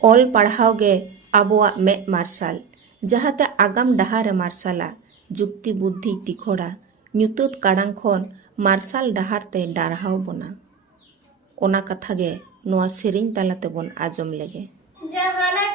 ᱚᱞ ᱯᱟᱲᱦᱟᱣ ᱜᱮ ᱟᱵᱚᱣᱟᱜ ᱢᱮᱫ ᱢᱟᱨᱥᱟᱞ, ᱡᱟᱦᱟᱸᱛᱮ ᱟᱜᱟᱢ ᱰᱟᱦᱟᱨᱮ ᱢᱟᱨᱥᱟᱞᱟ, ᱡᱩᱠᱛᱤ ᱵᱩᱫᱽᱫᱷᱤ ᱛᱤᱠᱷᱚᱲᱟ, ᱧᱩᱛᱟᱹᱛ ᱠᱟᱲᱟᱝ ᱠᱷᱚᱱ ᱢᱟᱨᱥᱟᱞ ᱰᱟᱦᱟᱨ ᱛᱮ ᱰᱟᱨᱦᱟᱣ ᱵᱚᱱᱟ᱾ ᱚᱱᱟ ᱠᱟᱛᱷᱟ ᱜᱮ ᱱᱚᱣᱟ ᱥᱮᱨᱮᱧ ᱛᱟᱞᱟ ᱛᱮᱵᱚᱱ ᱟᱸᱡᱚᱢ ᱞᱮᱜᱮ। ᱡᱟᱦᱟᱱᱟᱜ